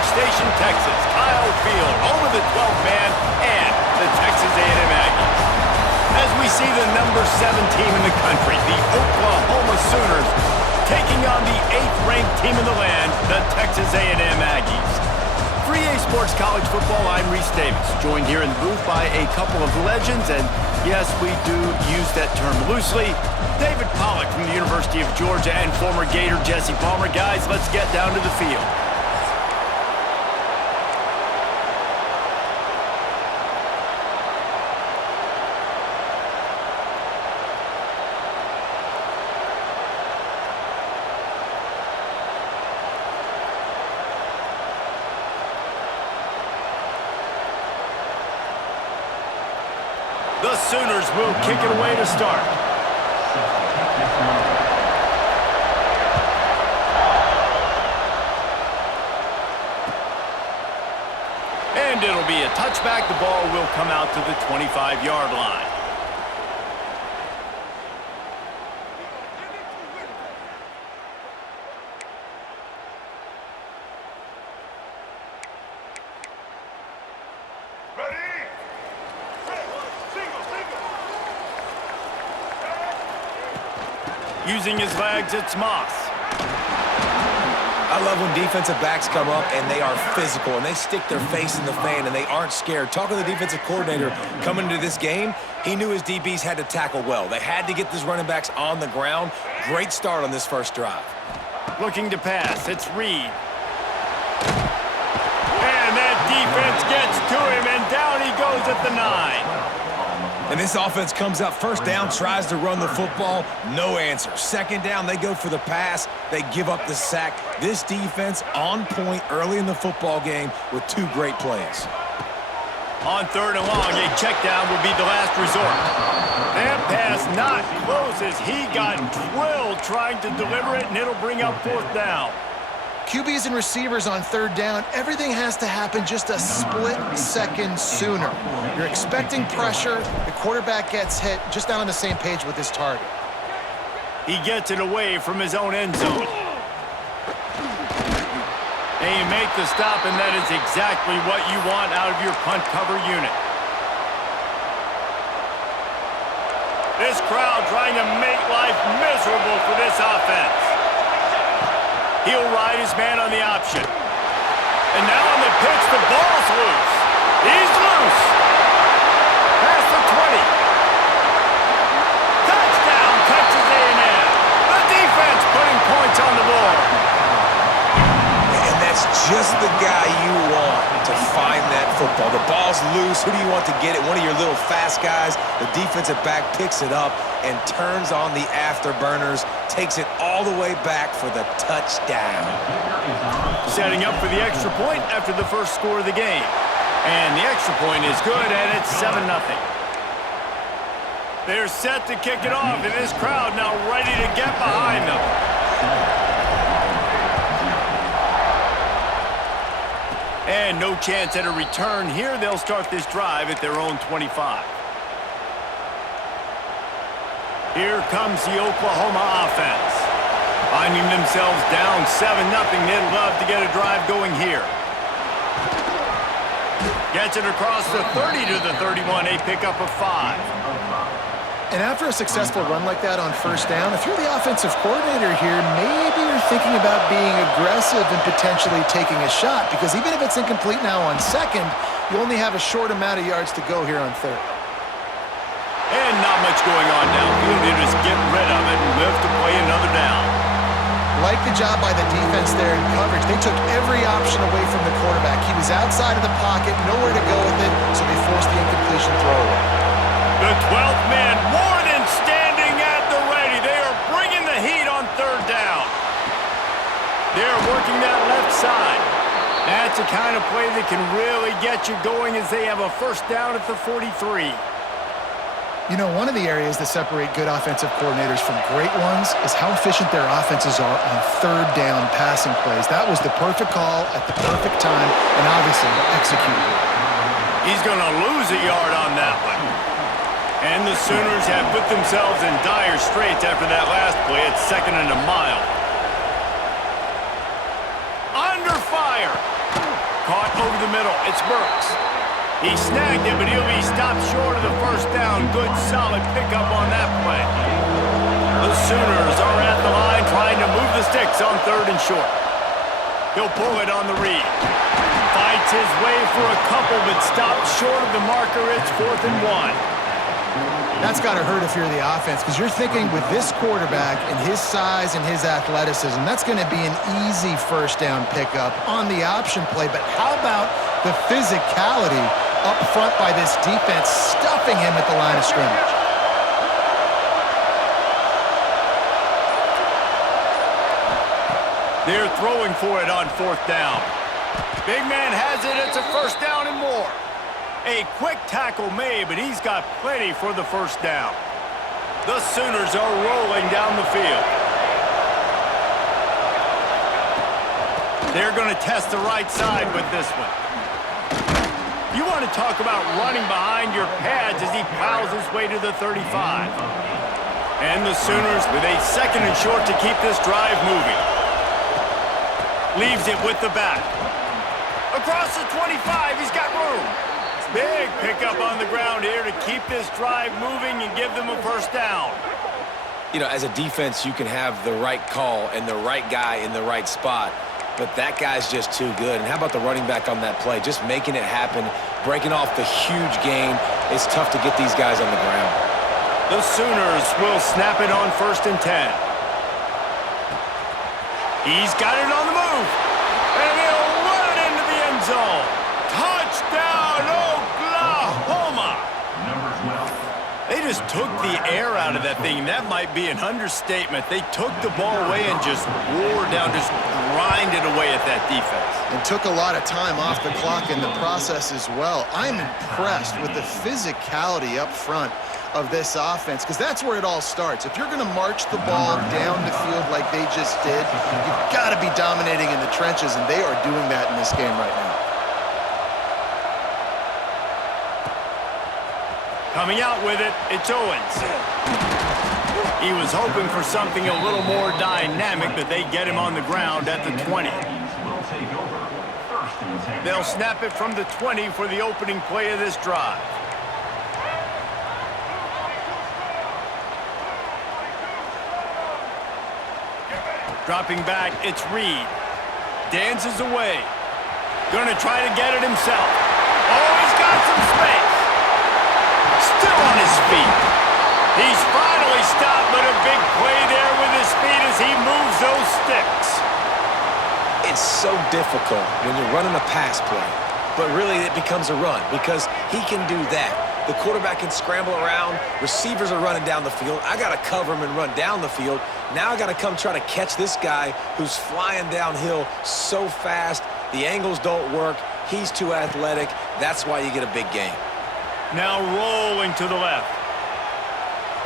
College Station, Texas. Kyle Field, home of the 12th man and the Texas A&M Aggies. As we see the number 7 team in the country, the Oklahoma Sooners, taking on the 8th-ranked team in the land, the Texas A&M Aggies. For EA Sports College Football, I'm Reese Davis, joined here in the booth by a couple of legends, and yes, we do use that term loosely. David Pollack from the University of Georgia and former Gator Jesse Palmer. Guys, let's get down to the field. The Sooners will kick it away to start. And it'll be a touchback. The ball will come out to the 25-yard line. Using his legs, it's Moss. I love when defensive backs come up and they are physical and they stick their face in the fan and they aren't scared. Talking to the defensive coordinator coming into this game, he knew his DBs had to tackle well. They had to get these running backs on the ground. Great start on this first drive. Looking to pass, it's Reed. And that defense gets to him, and down he goes at the 9. And this offense comes out first down, tries to run the football, no answer. Second down, they go for the pass. They give up the sack. This defense on point early in the football game with 2 great plays. On 3rd and long, a check down would be the last resort. That pass not close as he got drilled trying to deliver it, and it'll bring up 4th down. QBs and receivers on 3rd down, everything has to happen just a split second sooner. You're expecting pressure, the quarterback gets hit, just not on the same page with his target. He gets it away from his own end zone. And you make the stop, and that is exactly what you want out of your punt cover unit. This crowd trying to make life miserable for this offense. He'll ride his man on the option. And now on the pitch, the ball's loose. He's loose. Past the 20. Touchdown, Texas A&M. The defense putting points on the board. And that's just the guy you want to find that football. The ball's loose. Who do you want to get it? One of your little fast guys. The defensive back picks it up and turns on the afterburners, takes it all the way back for the touchdown. Setting up for the extra point after the first score of the game. And the extra point is good, and it's 7-0. They're set to kick it off, and this crowd now ready to get behind them. And no chance at a return here. They'll start this drive at their own 25. Here comes the Oklahoma offense. Finding themselves down 7-0. They'd love to get a drive going here. Gets it across the 30 to the 31, a pickup of 5. And after a successful run like that on 1st down, if you're the offensive coordinator here, maybe you're thinking about being aggressive and potentially taking a shot, because even if it's incomplete now on 2nd, you only have a short amount of yards to go here on 3rd. And not much going on downfield. They just get rid of it and live to play another down. Like the job by the defense there in coverage. They took every option away from the quarterback. He was outside of the pocket, nowhere to go with it, so they forced the incompletion throwaway. The 12th man more than standing at the ready. They are bringing the heat on 3rd down. They're working that left side. That's the kind of play that can really get you going as they have a 1st down at the 43. You know, one of the areas that separate good offensive coordinators from great ones is how efficient their offenses are on 3rd down passing plays. That was the perfect call at the perfect time and obviously executed. He's going to lose a yard on that one. And the Sooners have put themselves in dire straits after that last play. It's 2nd and a mile. Under fire. over the middle. It's Burks. He snagged it, but he'll be stopped short of the first down. Good, solid pickup on that play. The Sooners are at the line trying to move the sticks on 3rd and short. He'll pull it on the read. Fights his way for a couple, but stopped short of the marker. It's 4th and 1. That's got to hurt if you're the offense, because you're thinking with this quarterback and his size and his athleticism, that's going to be an easy first down pickup on the option play. But how about the physicality up front by this defense, stuffing him at the line of scrimmage? They're throwing for it on 4th down. Big man has it. It's a first down and more. A quick tackle made, but he's got plenty for the first down. The Sooners are rolling down the field. They're going to test the right side with this one. You want to talk about running behind your pads as he plows his way to the 35. And the Sooners with a 2nd and short to keep this drive moving. Leaves it with the back. Across the 25, he's got room. Big pickup on the ground here to keep this drive moving and give them a first down. You know, as a defense, you can have the right call and the right guy in the right spot, but that guy's just too good. And how about the running back on that play? Just making it happen, breaking off the huge gain. It's tough to get these guys on the ground. The Sooners will snap it on 1st and 10. He's got it on the move. And he'll run it into the end zone. Touchdown, Oklahoma! They just took the air out of that thing. That might be an understatement. They took the ball away and just wore down, just grinded away at that defense. And took a lot of time off the clock in the process as well. I'm impressed with the physicality up front of this offense, because that's where it all starts. If you're going to march the ball down the field like they just did, you've got to be dominating in the trenches, and they are doing that in this game right now. Coming out with it, it's Owens. He was hoping for something a little more dynamic, but they get him on the ground at the 20. They'll snap it from the 20 for the opening play of this drive. Dropping back, it's Reed. Dances away. Gonna try to get it himself. Oh, he's got some space. Still on his feet. He's finally stopped, but a big play there with his feet as he moves those sticks. It's so difficult when you're running a pass play, but really it becomes a run because he can do that. The quarterback can scramble around. Receivers are running down the field. I got to cover him and run down the field. Now I got to come try to catch this guy who's flying downhill so fast. The angles don't work. He's too athletic. That's why you get a big gain. Now rolling to the left.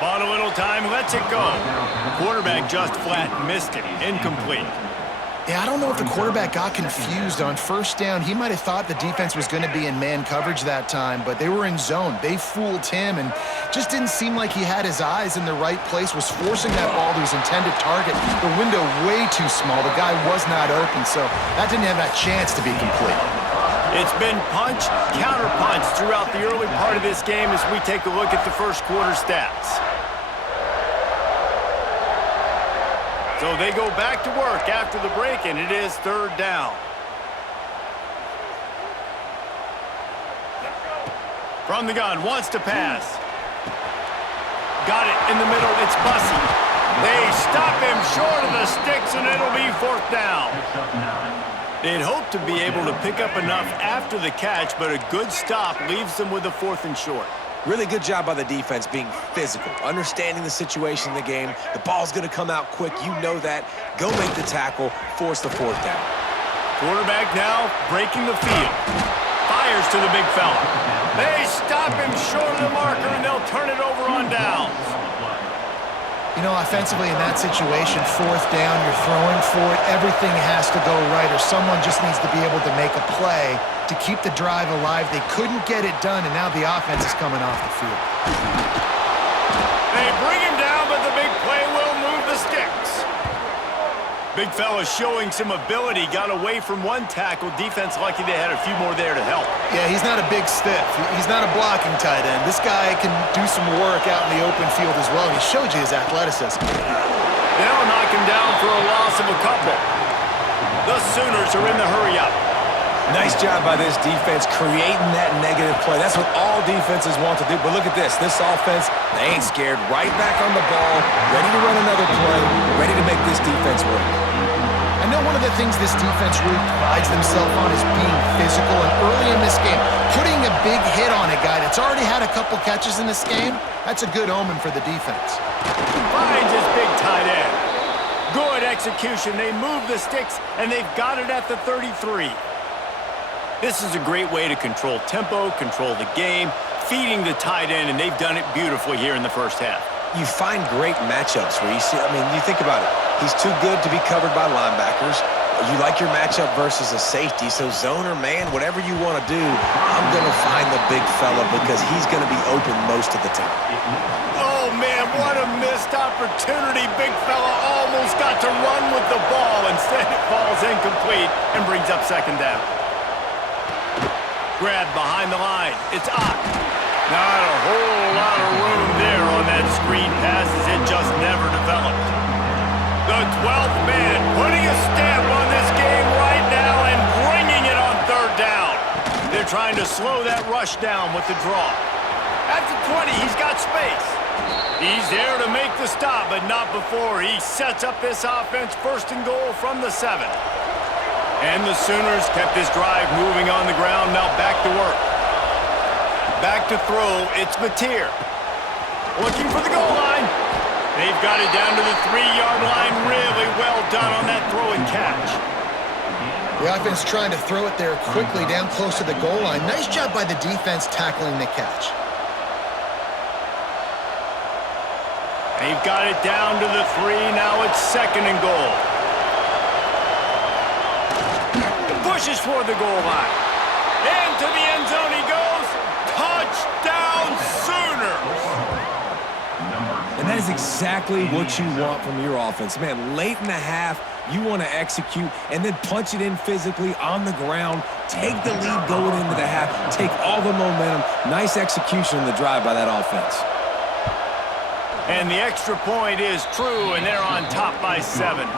Bought a little time, lets it go. The quarterback just flat missed it. Incomplete. Yeah, I don't know if the quarterback got confused on first down. He might have thought the defense was going to be in man coverage that time, but they were in zone. They fooled him and just didn't seem like he had his eyes in the right place, was forcing that ball to his intended target. The window way too small. The guy was not open, so that didn't have that chance to be complete. It's been punch, counter punch throughout the early part of this game as we take a look at the first quarter stats. So they go back to work after the break, and it is 3rd down. From the gun, wants to pass. Got it in the middle, it's Bussey. They stop him short of the sticks, and it'll be 4th down. They'd hoped to be able to pick up enough after the catch, but a good stop leaves them with a 4th and short. Really good job by the defense being physical, understanding the situation in the game. The ball's going to come out quick. You know that. Go make the tackle, force the 4th down. Quarterback now breaking the field. Fires to the big fella. They stop him short of the marker, and they'll turn it over on downs. You know, offensively in that situation, 4th down, you're throwing for it. Everything has to go right, or someone just needs to be able to make a play to keep the drive alive. They couldn't get it done, and now the offense is coming off the field. They bring him down, but the big play will move the sticks. Big fella showing some ability. Got away from one tackle. Defense lucky they had a few more there to help. Yeah, he's not a big stiff. He's not a blocking tight end. This guy can do some work out in the open field as well. He showed you his athleticism. They'll knock him down for a loss of a couple. The Sooners are in the hurry-up. Nice job by this defense creating that negative play. That's what all defenses want to do. But look at this. This offense, they ain't scared. Right back on the ball, ready to run another play, ready to make this defense work. I know one of the things this defense really prides themselves on is being physical, and early in this game, putting a big hit on a guy that's already had a couple catches in this game, that's a good omen for the defense. Finds his big tight end. Good execution. They move the sticks, and they've got it at the 33. This is a great way to control tempo, control the game, feeding the tight end, and they've done it beautifully here in the first half. You find great matchups where you see, you think about it. He's too good to be covered by linebackers. You like your matchup versus a safety, so zone or man, whatever you want to do, I'm going to find the big fella because he's going to be open most of the time. Oh, man, what a missed opportunity. Big fella almost got to run with the ball. Instead, it falls incomplete and brings up second down. Grab behind the line. It's up. Not a whole lot of room there on that screen pass as it just never developed. The 12th man putting a stamp on this game right now and bringing it on third down. They're trying to slow that rush down with the draw. At the 20, he's got space. He's there to make the stop, but not before he sets up this offense first and goal from the 7. And the Sooners kept this drive moving on the ground. Now back to work. Back to throw. It's Mateer. Looking for the goal line. They've got it down to the 3-yard line. Really well done on that throw and catch. The offense trying to throw it there quickly down close to the goal line. Nice job by the defense tackling the catch. They've got it down to the 3. Now it's second and goal. Pushes for the goal line. Into the end zone he goes. Touchdown Sooners! And that is exactly what you want from your offense. Man, late in the half, you want to execute and then punch it in physically on the ground. Take the lead going into the half. Take all the momentum. Nice execution in the drive by that offense. And the extra point is true, and they're on top by 7.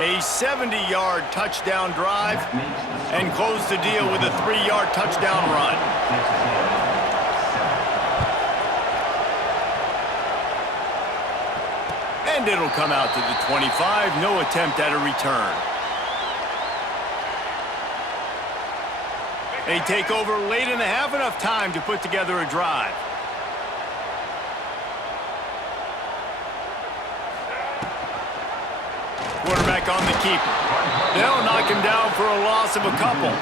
A 70-yard touchdown drive, and close the deal with a 3-yard touchdown run. And it'll come out to the 25. No attempt at a return. They take over late in the half, enough time to put together a drive. Quarterback on the keeper. They'll knock him down for a loss of a couple.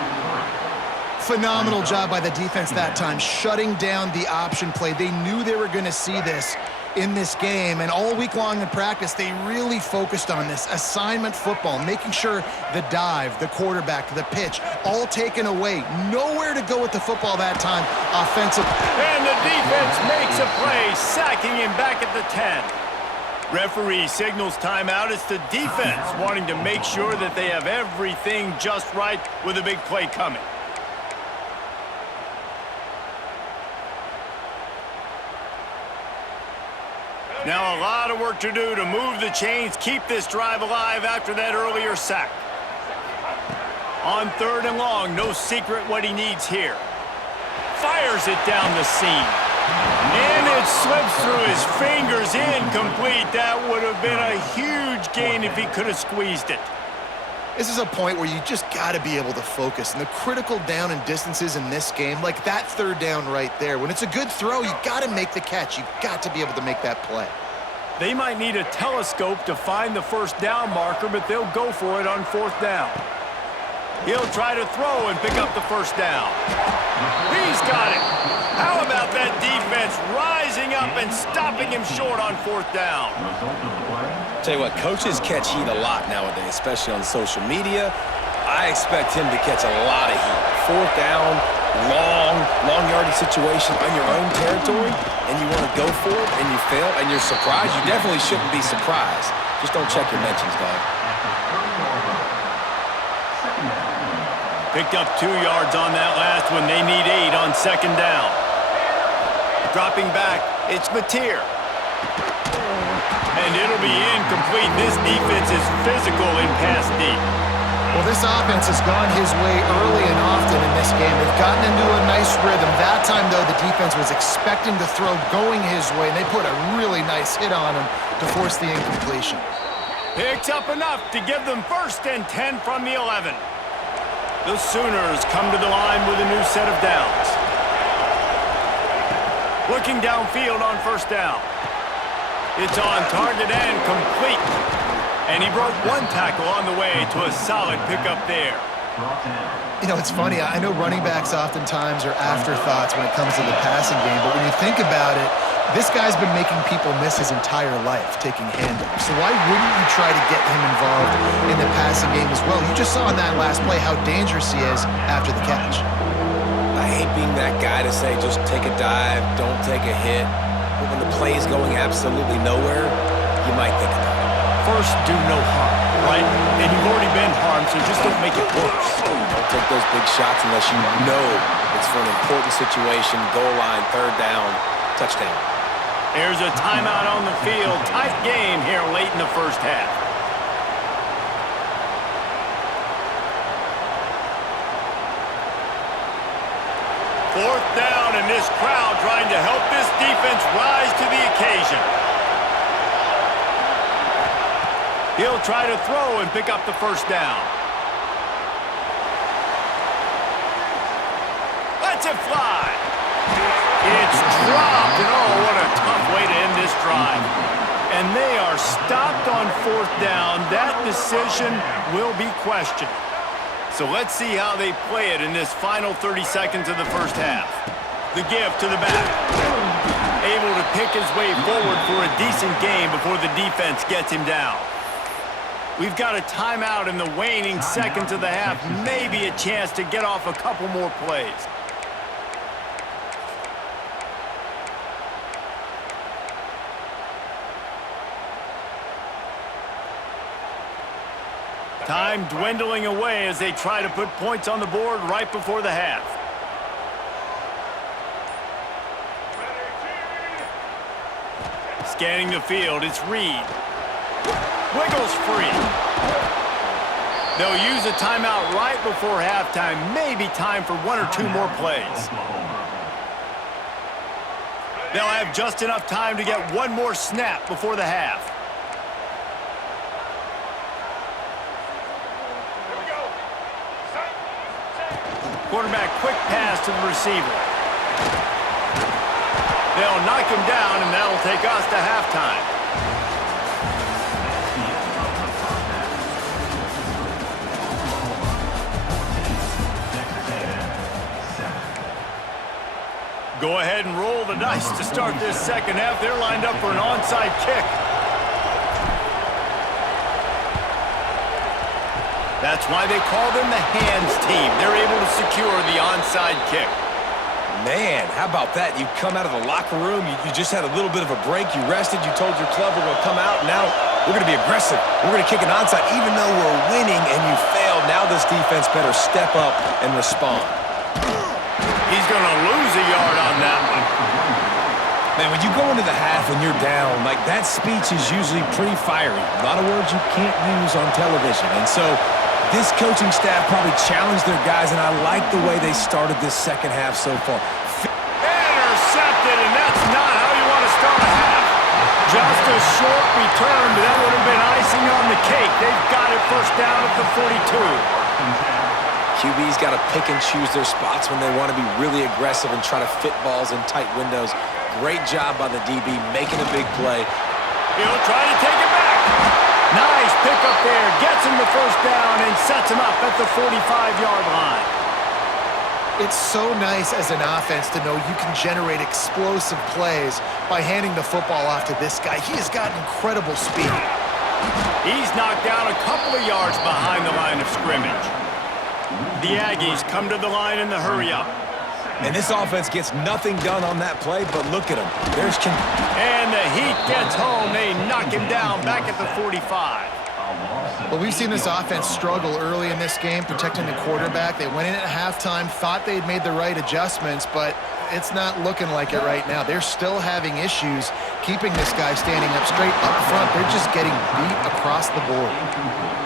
Phenomenal job by the defense that time, shutting down the option play. They knew they were going to see this in this game, and all week long in practice, they really focused on this assignment football, making sure the dive, the quarterback, the pitch, all taken away. Nowhere to go with the football that time offensively. And the defense makes a play, sacking him back at the 10. Referee signals timeout. It's the defense wanting to make sure that they have everything just right with a big play coming. Now a lot of work to do to move the chains, keep this drive alive after that earlier sack. On third and long, no secret what he needs here. Fires it down the seam. And it slips through his fingers, incomplete. That would have been a huge gain if he could have squeezed it. This is a point where you just got to be able to focus. And the critical down and distances in this game, like that third down right there, when it's a good throw, you got to make the catch. You've got to be able to make that play. They might need a telescope to find the first down marker, but they'll go for it on fourth down. He'll try to throw and pick up the first down. He's got it. How about that defense rising up and stopping him short on fourth down? Tell you what, coaches catch heat a lot nowadays, especially on social media. I expect him to catch a lot of heat. Fourth down, long yardage situation on your own territory, and you want to go for it, and you fail, and you're surprised. You definitely shouldn't be surprised. Just don't check your mentions, dog. Picked up 2 yards on that last one. They need 8 on second down. Dropping back, it's Mateer. And it'll be incomplete. This defense is physical in pass deep. Well, this offense has gone his way early and often in this game. They've gotten into a nice rhythm. That time, though, the defense was expecting to throw going his way, and they put a really nice hit on him to force the incompletion. Picks up enough to give them 1st and 10 from the 11. The Sooners come to the line with a new set of downs. Looking downfield on 1st down. It's on target and complete. And he broke 1 tackle on the way to a solid pickup there. You know, it's funny. I know running backs oftentimes are afterthoughts when it comes to the passing game, but when you think about it, this guy's been making people miss his entire life taking handoffs. So why wouldn't you try to get him involved in the passing game as well? You just saw in that last play how dangerous he is after the catch. I hate being that guy to say just take a dive, don't take a hit. But when the play is going absolutely nowhere, you might think about it. First, do no harm, right? And you've already been harmed, so just don't make it worse. Don't take those big shots unless you know it's for an important situation, goal line, 3rd down, touchdown. There's a timeout on the field. Tight game here late in the 1st half. Fourth down, and this crowd trying to help this defense rise to the occasion. He'll try to throw and pick up the 1st down. Lets it fly. It's dropped, and oh, what a tough way to end this drive. And they are stopped on 4th down. That decision will be questioned. So let's see how they play it in this final 30 seconds of the 1st half. The give to the back. Able to pick his way forward for a decent game before the defense gets him down. We've got a timeout in the waning seconds of the half. Maybe a chance to get off a couple more plays. Time dwindling away as they try to put points on the board right before the half. Scanning the field, it's Reed. Wiggles free. They'll use a timeout right before halftime. Maybe time for 1 or 2 more plays. They'll have just enough time to get 1 more snap before the half. Quarterback quick pass to the receiver. They'll knock him down, and that'll take us to halftime. Go ahead and roll the dice to start this 2nd half. They're lined up for an onside kick. That's why they call them the hands team. They're able to secure the onside kick. Man, how about that? You come out of the locker room, you just had a little bit of a break, you rested, you told your club we're going to come out, now we're going to be aggressive. We're going to kick an onside. Even though we're winning and you failed, now this defense better step up and respond. He's going to lose a yard on that one. Man, when you go into the half and you're down, like that speech is usually pretty fiery. A lot of words you can't use on television. And so this coaching staff probably challenged their guys, and I like the way they started this 2nd half so far. Intercepted, and that's not how you want to start a half. Just a short return, but that would have been icing on the cake. They've got it 1st down at the 42. QB's got to pick and choose their spots when they want to be really aggressive and try to fit balls in tight windows. Great job by the DB making a big play. He'll try to take it back. Nice pick up there. Gets him the 1st down and sets him up at the 45-yard line. It's so nice as an offense to know you can generate explosive plays by handing the football off to this guy. He has got incredible speed. He's knocked down a couple of yards behind the line of scrimmage. The Aggies come to the line in the hurry-up. And this offense gets nothing done on that play, but look at him. And the heat gets home. They knock him down back at the 45. Well, we've seen this offense struggle early in this game, protecting the quarterback. They went in at halftime, thought they'd made the right adjustments, but it's not looking like it right now. They're still having issues keeping this guy standing up straight up front. They're just getting beat across the board.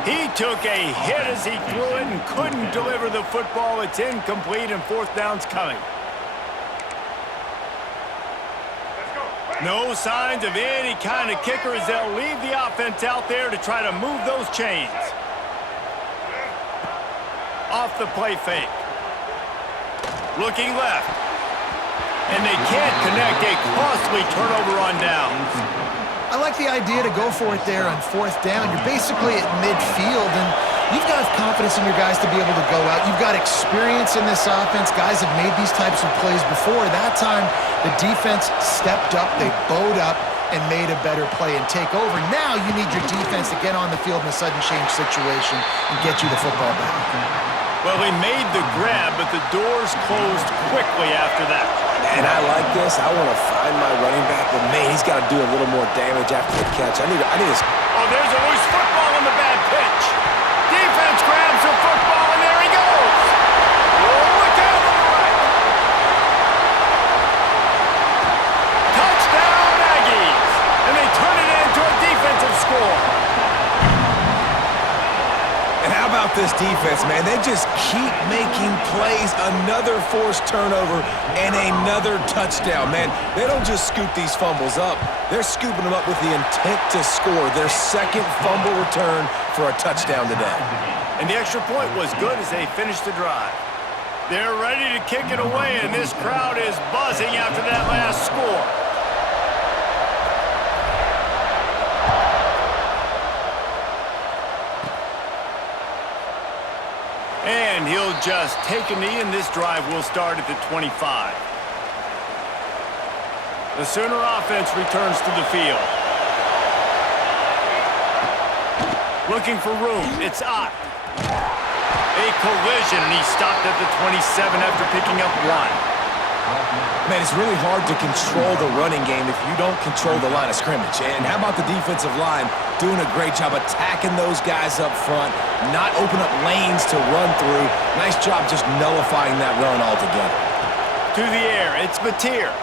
He took a hit as he threw it and couldn't deliver the football. It's incomplete and fourth down's coming. No signs of any kind of kicker as they'll leave the offense out there to try to move those chains. Off the play fake. Looking left. And they can't connect. A costly turnover on downs. I like the idea to go for it there on fourth down. You're basically at midfield, and you've got confidence in your guys to be able to go out. You've got experience in this offense. Guys have made these types of plays before. That time, the defense stepped up, they bowed up, and made a better play and take over. Now you need your defense to get on the field in a sudden change situation and get you the football back. Well, he made the grab, but the doors closed quickly after that. And I like this. I want to find my running back, but man, he's got to do a little more damage after the catch. I need this. Oh, there's a loose football on the bad pitch. Defense grabs the football, and there he goes. Oh, look out on the right. Touchdown, Aggies. And they turn it into a defensive score. And how about this defense, man? They just keep making plays. Another forced turnover and another touchdown, man. They don't just scoop these fumbles up. They're scooping them up with the intent to score. Their second fumble return for a touchdown today. And the extra point was good as they finished the drive. They're ready to kick it away, and this crowd is buzzing after that last score. And he'll just take a knee, and this drive will start at the 25. The Sooner offense returns to the field. Looking for room. It's Ott. A collision, and he stopped at the 27 after picking up one. Man, it's really hard to control the running game if you don't control the line of scrimmage. And how about the defensive line doing a great job attacking those guys up front, not open up lanes to run through. Nice job just nullifying that run altogether. To the air, it's Mateer.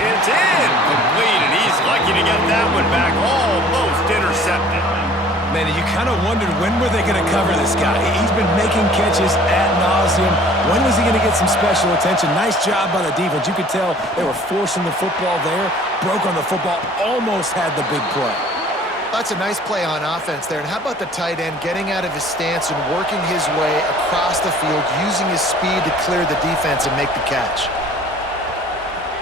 It's incomplete, and he's lucky to get that one back, almost intercepted. Man, you kind of wondered when were they going to cover this guy. He's been making catches ad nauseum. When was he going to get some special attention? Nice job by the defense. You could tell they were forcing the football there, broke on the football, almost had the big play. That's a nice play on offense there. And how about the tight end getting out of his stance and working his way across the field, using his speed to clear the defense and make the catch?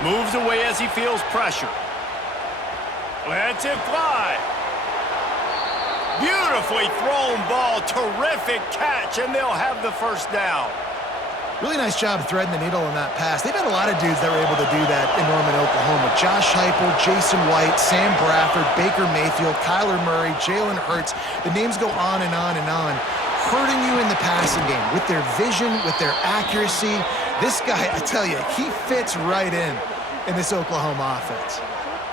Moves away as he feels pressure. Lets it fly. Beautifully thrown ball. Terrific catch, and they'll have the first down. Really nice job threading the needle on that pass. They've had a lot of dudes that were able to do that in Norman, Oklahoma. Josh Heupel, Jason White, Sam Bradford, Baker Mayfield, Kyler Murray, Jalen Hurts. The names go on and on and on. Hurting you in the passing game with their vision, with their accuracy. This guy, I tell you, he fits right in this Oklahoma offense.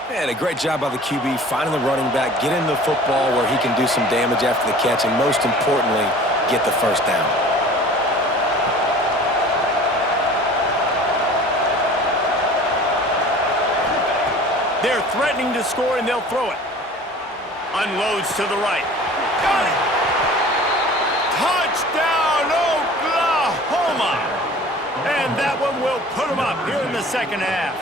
Man, a great job by the QB, finding the running back, getting the football where he can do some damage after the catch, and most importantly, get the first down. They're threatening to score, and they'll throw it. Unloads to the right. Got it! Touchdown, Oklahoma! And that one will put them up here in the second half.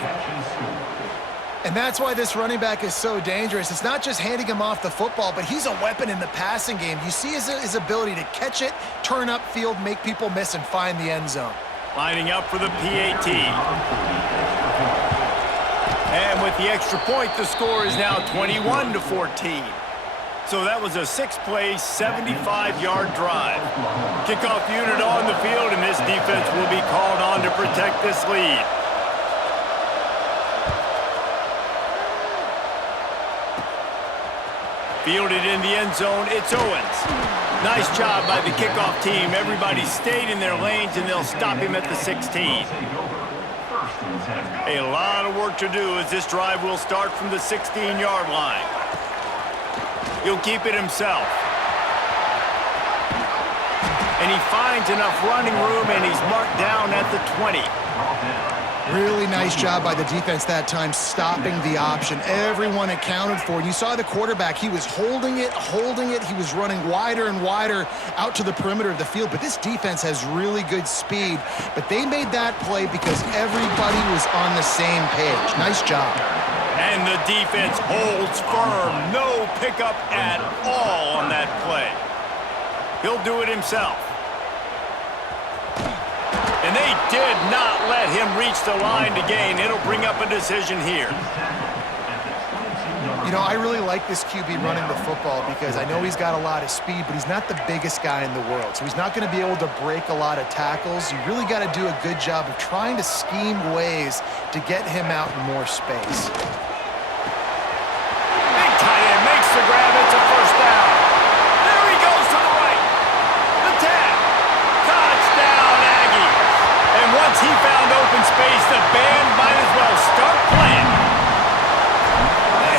And that's why this running back is so dangerous. It's not just handing him off the football, but he's a weapon in the passing game. You see his ability to catch it, turn upfield, make people miss, and find the end zone. Lining up for the PAT. And with the extra point, the score is now 21-14. So that was a 6-play, 75-yard drive. Kickoff unit on the field, and this defense will be called on to protect this lead. Fielded in the end zone, it's Owens. Nice job by the kickoff team. Everybody stayed in their lanes, and they'll stop him at the 16. A lot of work to do as this drive will start from the 16-yard line. He'll keep it himself. And he finds enough running room, and he's marked down at the 20. Really nice job by the defense that time, stopping the option. Everyone accounted for it. You saw the quarterback. He was holding it. He was running wider and wider out to the perimeter of the field. But this defense has really good speed. But they made that play because everybody was on the same page. Nice job. And the defense holds firm. No pickup at all on that play. He'll do it himself. And they did not let him reach the line to gain. It'll bring up a decision here. You know, I really like this QB running the football because I know he's got a lot of speed, but he's not the biggest guy in the world. So he's not going to be able to break a lot of tackles. You really got to do a good job of trying to scheme ways to get him out in more space. Big tight end makes the grab. It's a first down. There he goes to the right. The tap. Touchdown, Aggie. And once he found open space, the band might as well start playing.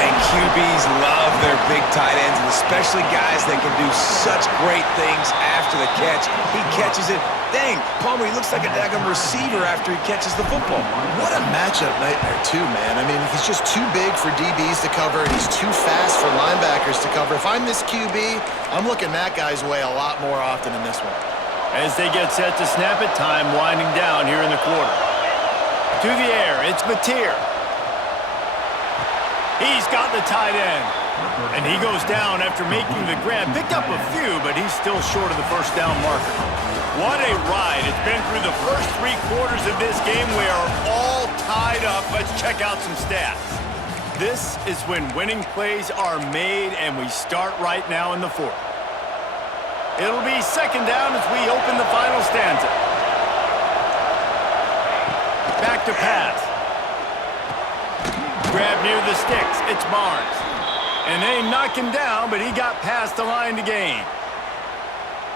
And QBs love their big tight ends, and especially guys that can do such great things after the catch. He catches it. Dang, Palmer, he looks like a daggum receiver after he catches the football. What a matchup nightmare, too, man. I mean, he's just too big for DBs to cover, and he's too fast for linebackers to cover. If I'm this QB, I'm looking that guy's way a lot more often than this one. As they get set to snap it, time winding down here in the quarter. To the air, it's Mateer. He's got the tight end. And he goes down after making the grab. Picked up a few, but he's still short of the first down marker. What a ride. It's been through the first 3 quarters of this game. We are all tied up. Let's check out some stats. This is when winning plays are made, and we start right now in the 4th. It'll be second down as we open the final stanza. Back to pass. Grab near the sticks. It's Barnes. And they knock him down, but he got past the line to gain.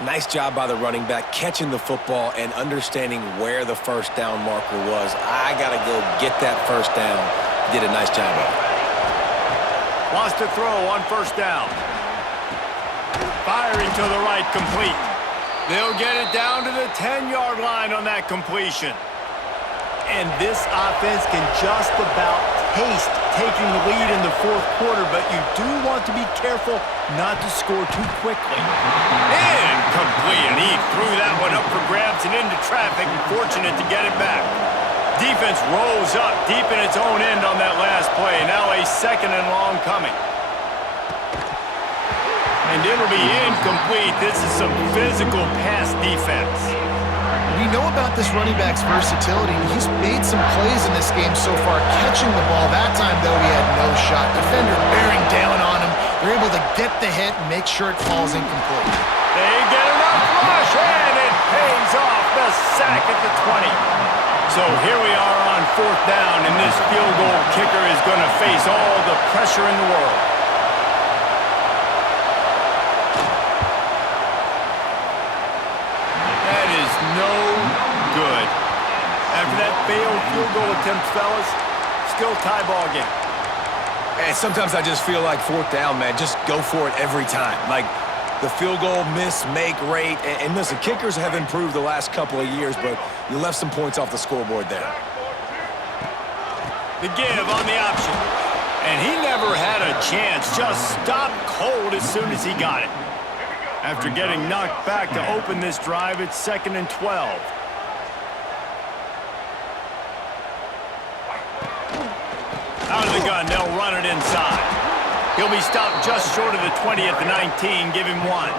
Nice job by the running back, catching the football and understanding where the first down marker was. I got to go get that first down. Did a nice job of it. Wants to throw on first down. Firing to the right, complete. They'll get it down to the 10-yard line on that completion. And this offense can just about taste taking the lead in the 4th quarter, but you do want to be careful not to score too quickly. Incomplete, and he threw that one up for grabs and into traffic, and fortunate to get it back. Defense rolls up deep in its own end on that last play. Now a 2nd and long coming. And it'll be incomplete. This is some physical pass defense. We know about this running back's versatility. He's made some plays in this game so far, catching the ball. That time, though, he had no shot. Defender bearing down on him. They're able to get the hit and make sure it falls incomplete. They get enough rush, and it pays off. The sack at the 20. So here we are on 4th down, and this field goal kicker is going to face all the pressure in the world. No good. After that failed field goal attempt, fellas, still tie ball game. And sometimes I just feel like 4th down, man, just go for it every time. Like the field goal miss-make rate. And listen, kickers have improved the last couple of years, but you left some points off the scoreboard there. The give on the option. And he never had a chance. Just stopped cold as soon as he got it. After getting knocked back to open this drive, it's 2nd and 12. Out of the gun, they'll run it inside. He'll be stopped just short of the 20 at the 19. Give him 1.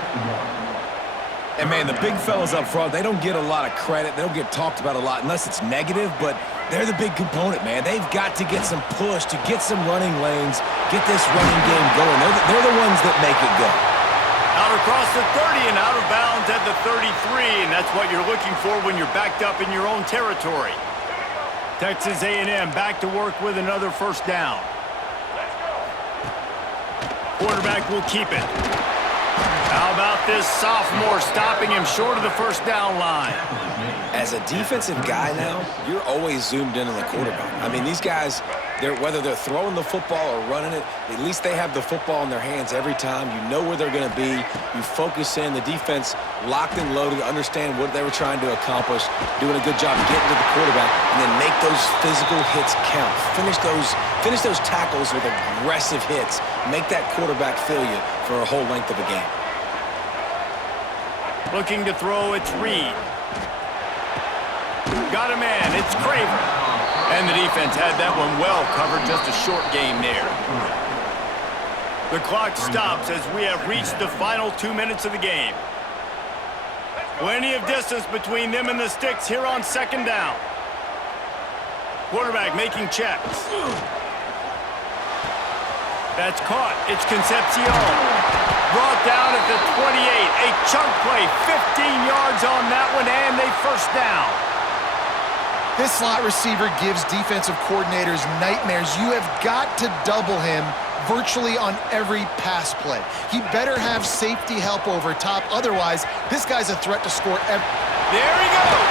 And, man, the big fellas up front, they don't get a lot of credit. They don't get talked about a lot unless it's negative, but they're the big component, man. They've got to get some push, to get some running lanes, get this running game going. They're the ones that make it go. Out across the 30 and out of bounds at the 33, and that's what you're looking for when you're backed up in your own territory. Texas A&M back to work with another first down. Quarterback will keep it. How about this sophomore stopping him short of the first down line? As a defensive guy now, you're always zoomed in on the quarterback. I mean, these guys, Whether they're throwing the football or running it, at least they have the football in their hands every time. You know where they're going to be. You focus in. The defense locked and loaded, understand what they were trying to accomplish, doing a good job getting to the quarterback, and then make those physical hits count. Finish those tackles with aggressive hits. Make that quarterback feel you for a whole length of a game. Looking to throw, it's Reed. Got a man, it's Craver. And the defense had that one well covered, just a short game there. The clock stops as we have reached the final 2 minutes of the game. Plenty of distance between them and the sticks here on second down. Quarterback making checks. That's caught. It's Concepcion. Brought down at the 28. A chunk play, 15 yards on that one, and a first down. This slot receiver gives defensive coordinators nightmares. You have got to double him virtually on every pass play. He better have safety help over top. Otherwise, this guy's a threat to score. There he goes.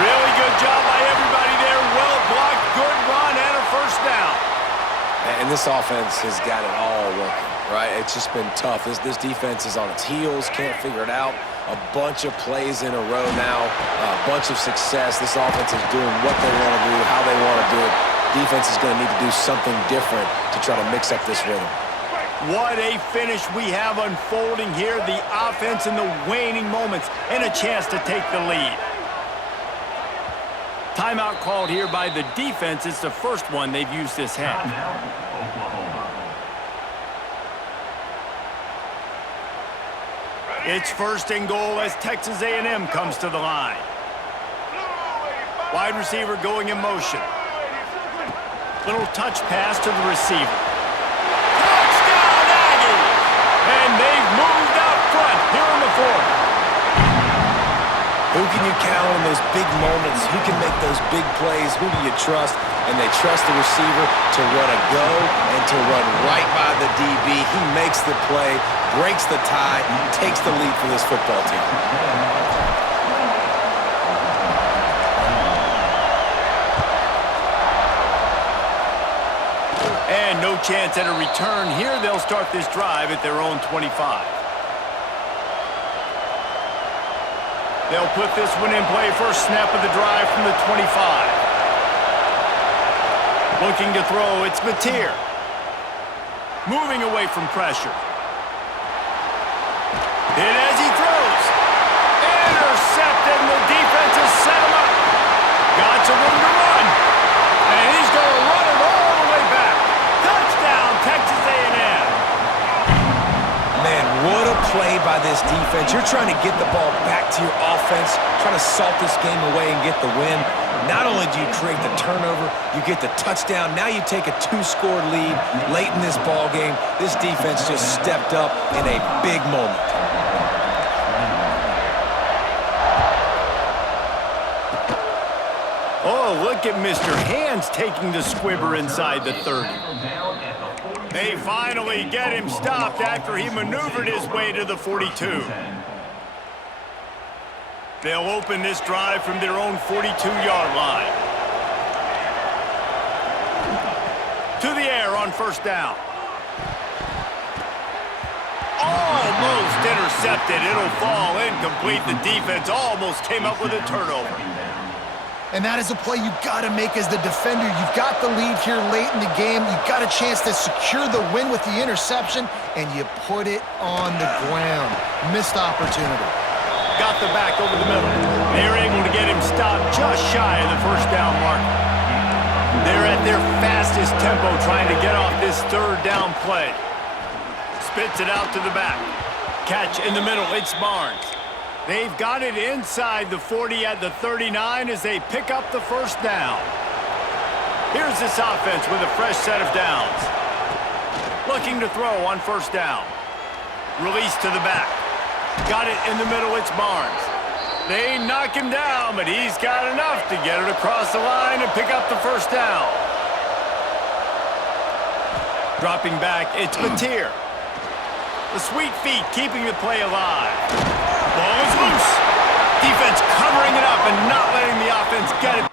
Really good job by everybody there. Well blocked, good run, and a first down. And this offense has got it all working, right? It's just been tough. This defense is on its heels, can't figure it out. A bunch of plays in a row now, a bunch of success. This offense is doing what they want to do, how they want to do it. Defense is going to need to do something different to try to mix up this rhythm. What a finish we have unfolding here. The offense in the waning moments and a chance to take the lead. Timeout called here by the defense. It's the first one they've used this half. It's first and goal as Texas A&M comes to the line. Wide receiver going in motion. Little touch pass to the receiver. Touchdown Aggies! And they've moved out front here in the fourth. Who can you count on those big moments? Who can make those big plays? Who do you trust? And they trust the receiver to run a go and to run right by the DB. He makes the play, breaks the tie, takes the lead for this football team. And no chance at a return here. They'll start this drive at their own 25. They'll put this one in play. First snap of the drive from the 25. Looking to throw, it's Mateer. Moving away from pressure. Hit as he throws. Intercepted, and the defense has set him up. Got some room to run. And he's going to run it all the way back. Touchdown, Texas A&M. Man, what a play by this defense. You're trying to get the ball back to your offense, trying to salt this game away and get the win. Not only do you create the turnover, you get the touchdown. Now you take a 2-score lead late in this ball game. This defense just stepped up in a big moment. Oh, look at Mr. Hands taking the squibber inside the 30. They finally get him stopped after he maneuvered his way to the 42. They'll open this drive from their own 42-yard line. To the air on first down. Almost intercepted. It'll fall incomplete. The defense almost came up with a turnover. And that is a play you've got to make as the defender. You've got the lead here late in the game. You've got a chance to secure the win with the interception, and you put it on the ground. Missed opportunity. Got the back over the middle. They're able to get him stopped just shy of the first down mark. They're at their fastest tempo trying to get off this third down play. Spits it out to the back. Catch in the middle. It's Barnes. They've got it inside the 40 at the 39 as they pick up the first down. Here's this offense with a fresh set of downs. Looking to throw on first down. Release to the back. Got it in the middle, it's Barnes. They knock him down, but he's got enough to get it across the line and pick up the first down. Dropping back, it's Mateer. The sweet feet keeping the play alive. Ball is loose. Defense covering it up and not letting the offense get it.